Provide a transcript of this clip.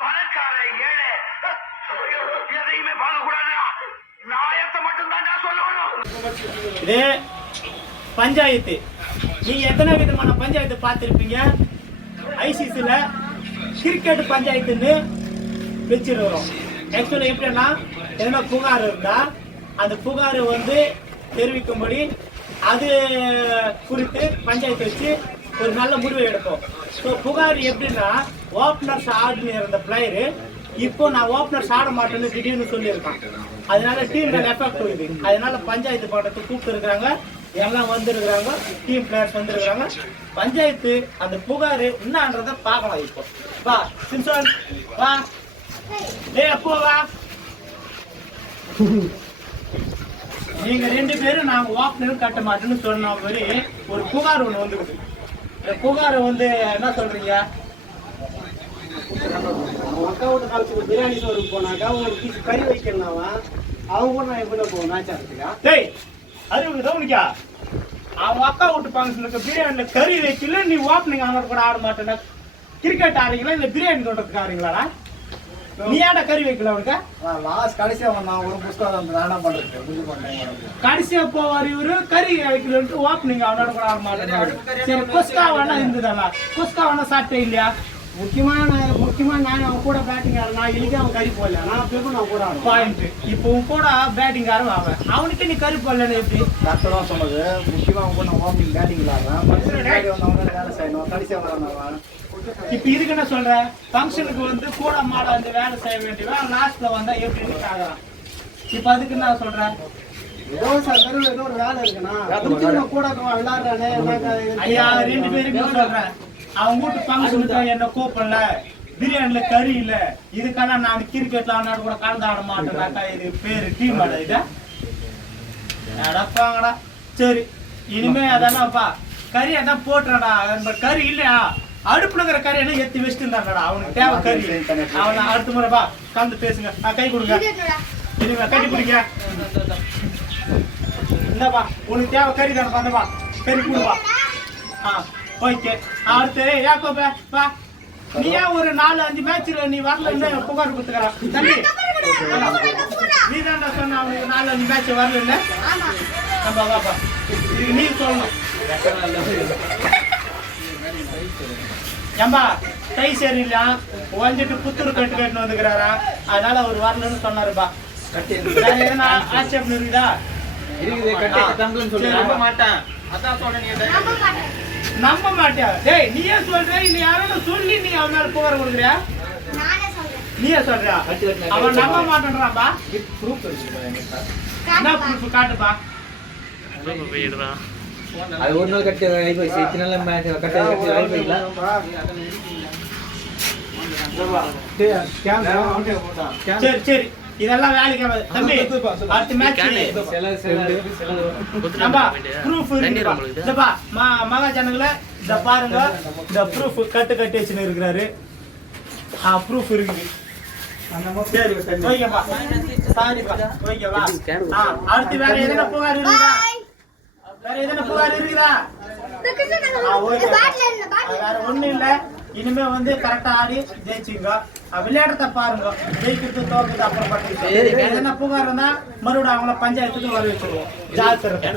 பணக்கார ஏழை எதையுமே பார்க்க கூடாது. நாயத்தை மட்டும் தான் சொல்லணும். இது பஞ்சாயத்து. நீங்க எத்தனை விதமான பஞ்சாயத்து பார்த்துருப்பீங்க. ஐசிசில கிரிக்கெட் பஞ்சாயத்துன்னு வச்சிருக்கிறோம். ஆக்சுவலா எப்படின்னா எதனா புகார் இருந்தா அந்த புகாரை வந்து தெரிவிக்கும்படி அது குறித்து பஞ்சாயத்து வச்சு ஒரு நல்ல முடிவை எடுப்போம். ஸோ புகார் எப்படின்னா ஓப்பனர்ஸ் ஆடினு இருந்த பிளேயரு இப்போ நான் ஓப்பனர்ஸ் ஆட மாட்டேன்னு திடீர்னு சொல்லியிருக்கான். அதனால டீம் எஃபெக்ட் இது. அதனால பஞ்சாயத்து பாட்டத்தை கூப்பிட்டு இருக்கிறாங்க, எல்லாம் வந்துருக்குறாங்க, டீம் பிளேயர்ஸ் வந்துருக்குறாங்க. பஞ்சாயத்து அந்த புகார் என்னன்றத பார்க்கலாம். இப்போ வா சிம்சன் வா, அப்போ வா. நீங்க ரெண்டு பேரும் நாங்க ஓப்பனரும் கட்ட மாட்டேன்னு சொன்ன மாதிரி ஒரு புகார் ஒண்ணு வந்துருது. இந்த புகார் வந்து என்ன சொல்றீங்க? அக்கா விட்டு காலத்துக்கு பிரியாணி சோறு போனாக்கா ஒரு பீஸ் கறி வைக்கணும்னா அவங்க கூட நான் எப்படி போவோம் மேட்சா இருக்குயா? டேய் அது கவனிக்கா, அவன் அக்கா விட்டு ஃபங்க்ஷனுக்கு பிரியாணில கறி வைக்கல, நீ ஓப்பனிங் ஆனர் கூட ஆட மாட்டேன்னா கிரிக்கெட் ஆடுறீங்களா இல்ல பிரியாணி தோட்டத்துக்கு ஆடுறீங்களா? நீ ஏன்டா கறி வைக்கல? அவனுக்கு லாஸ்ட் கடைசியா நான் ஒரு புஸ்தகம் நானா பண்றேன். கடைசியா போவார் இவரு கறி வைக்கலன்ட்டு ஓப்பனிங் அவனோட கூட ஆட மாட்டேன். சரி குஸ்கா வேணா இருந்ததா? குஸ்கா வேணா சாப்பிட்டே இல்லையா? முக்கியமா நான் அவன் கூட பேட்டிங் ஆடுறேன். நான் இன்னைக்கு அவன் கறி போடல, நான் அப்பயும் நான் கூட ஆடுறேன். பாயிண்ட். இப்போ உன் கூட பேட்டிங் ஆடுவேன், அவனுக்கு நீ கறி போடலன்னு எப்படி? டாக்டர் தான் சொன்னது. முக்கியமா அவன் கூட நான் ஓப்பனிங் பேட்டிங் ஆடுறேன், வேலை செய்யணும், கடைசியா வரேன். இப்ப இதுக்கு என்ன சொல்ற? ஃபங்க்ஷனுக்கு வந்து கூட மாட வந்து வேலை செய்ய வேண்டியவன் லாஸ்ட்ல வந்தா எப்படி ஆகலாம்? இப்ப அதுக்கு என்ன சொல்ற? ஏதோ ஒரு வேலை இருக்குன்னா கூட விளையாடுறானே. ஐயா ரெண்டு பேருமே சொல்றேன், அவன் வீட்டு ஃபங்க்ஷனுக்கு என்ன கூப்பிடல, பிரியாணில கறி இல்ல, இதுக்கான நான் கிரிக்கெட்ல ஆனாடு கூட கலந்து ஆட மாட்டேனாக்கா இது பேரு டீம் ஆட இதா நடப்பாங்கடா. சரி இனிமே அதெல்லாம்ப்பா கறி அதான் போட்டுறடா. கறி இல்லையா அடுப்புல இருக்கிற கறி என்ன எத்தி வச்சுட்டு இருந்தாடா. அவனுக்கு தேவை கறி. அவனை அடுத்த முறை வா கலந்து பேசுங்க. கை கொடுங்க, இனிமே கட்டி பிடிக்க. இந்தப்பா உனக்கு தேவை கறி தானே, வந்தப்பா கறி கொடுப்பா. ஓகே அடுத்து யாக்கோபே வா. நீ ஏன் ஒரு 4-5 மேட்ச்ல நீ வரல புகார் கொடுத்துக்கிறா? தம்பி நீ தான்டா சொன்ன அவனுக்கு 4-5 மேட்ச் வரல இல்ல. நம்ம வாப்பா இதுக்கு நீ சொல்லணும். ஏம்பா கை சரியில்லை வந்துட்டு புத்தூர் கட்டுன்னு வந்துக்கிறாரா, அதனால அவர் வரலன்னு சொன்னாருப்பா. எதனா ஆட்சேபம் இருக்குதா? நம்ப மாட்டியா? டேய் நீயே சொல்ற, இல்ல யாரும் சொல்லி நீ அவனால புகார் கொடுக்குறியா? நீயே சொல்றியா? அவன் நம்ப மாட்டேன்றான்பா. என்ன ப்ரூஃப் காட்டுப்பா? அது ஒரு நாள் கட்டி இத்தனை மேட்ச் கட்டி சரி சரி இதெல்லாம் வேலைக்கு ஆகாது தம்பி. அடுத்த மேட்ச் ப்ரூஃப் இருக்குப்பா. மகாஜனங்கள இத பாருங்க, இந்த ப்ரூஃப் கட்டு வச்சுன்னு இருக்கிறாரு. ப்ரூஃப் இருக்குது. சரி ஓகேப்பா, சாரிப்பா ஓகேவா. அடுத்து வேற எதனா புகார் இருக்குதா? வேற எதனா புகார் இருக்குதா? வேற ஒண்ணும் இல்ல. இனிமே வந்து கரெக்டா ஆடி ஜெயிச்சுங்க. விளையாடுறத பாருங்க, ஜெயிக்கிறது தோக்குறது அப்புறம் பட்டு. எதனா புகார் இருந்தா மறுபடியும் அவங்கள பஞ்சாயத்துக்கு வர வச்சிருவோம். ஜாக்கிரதை.